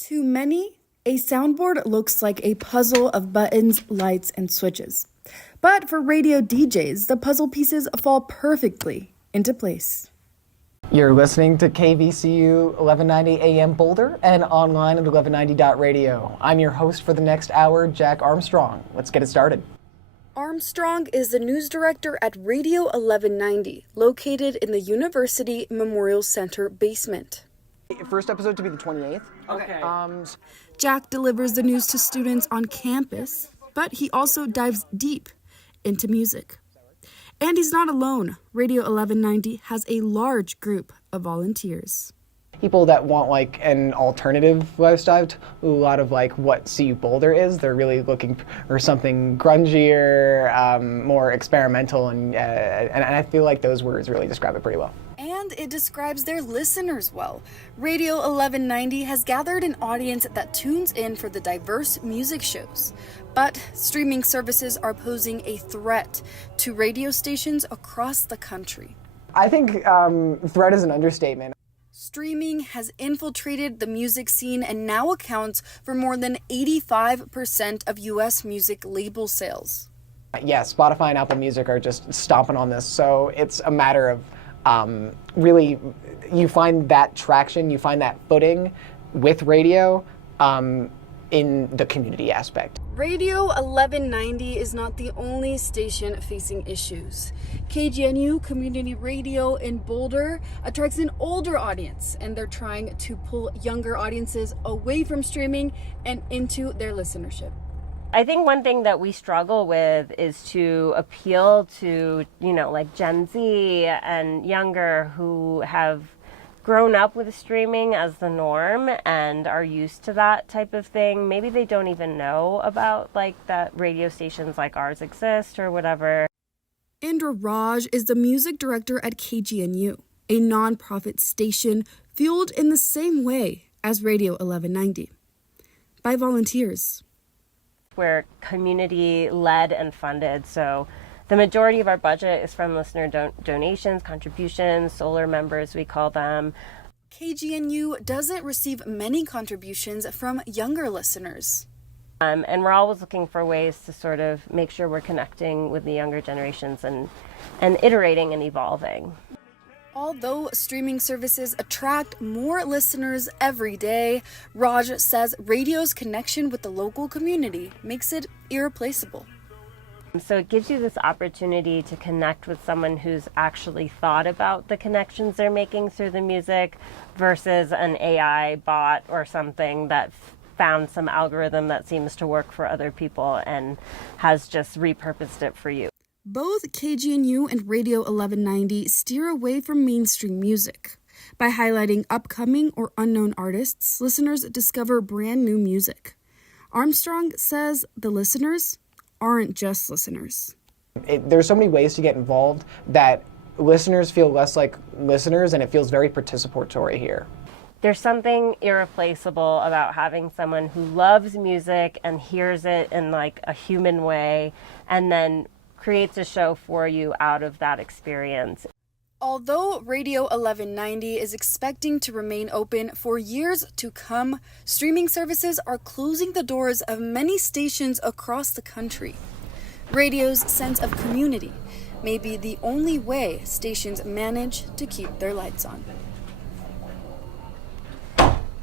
To many, a soundboard looks like a puzzle of buttons, lights, and switches. But for radio DJs, the puzzle pieces fall perfectly into place. You're listening to KVCU 1190 AM Boulder and online at 1190.radio. I'm your host for the next hour, Jack Armstrong. Let's get it started. Armstrong is the news director at Radio 1190, located in the University Memorial Center basement. First episode to be the 28th. Okay. Jack delivers the news to students on campus, but he also dives deep into music. And he's not alone. Radio 1190 has a large group of volunteers. People that want like an alternative lifestyle to a lot of like what CU Boulder is. They're really looking for something grungier, more experimental, and I feel like those words really describe it pretty well. And it describes their listeners well. Radio 1190 has gathered an audience that tunes in for the diverse music shows. But streaming services are posing a threat to radio stations across the country. I think threat is an understatement. Streaming has infiltrated the music scene and now accounts for more than 85% of U.S. music label sales. Yeah, Spotify and Apple Music are just stomping on this, so it's a matter of really, you find that traction, you find that footing with radio in the community aspect. Radio 1190 is not the only station facing issues. KGNU Community Radio in Boulder attracts an older audience, and they're trying to pull younger audiences away from streaming and into their listenership. I think one thing that we struggle with is to appeal to, like Gen Z and younger who have grown up with streaming as the norm and are used to that type of thing. Maybe they don't even know about that radio stations like ours exist or whatever. Indra Raj is the music director at KGNU, a nonprofit station fueled in the same way as Radio 1190, by volunteers. We're community-led and funded, so the majority of our budget is from listener donations, contributions, solar members, we call them. KGNU doesn't receive many contributions from younger listeners. And we're always looking for ways to sort of make sure we're connecting with the younger generations and iterating and evolving. Although streaming services attract more listeners every day, Raj says radio's connection with the local community makes it irreplaceable. So it gives you this opportunity to connect with someone who's actually thought about the connections they're making through the music versus an AI bot or something that found some algorithm that seems to work for other people and has just repurposed it for you. Both KGNU and Radio 1190 steer away from mainstream music. By highlighting upcoming or unknown artists, listeners discover brand new music. Armstrong says the listeners aren't just listeners. There's so many ways to get involved that listeners feel less like listeners, and it feels very participatory here. There's something irreplaceable about having someone who loves music and hears it in a human way and then creates a show for you out of that experience. Although Radio 1190 is expecting to remain open for years to come, streaming services are closing the doors of many stations across the country. Radio's sense of community may be the only way stations manage to keep their lights on.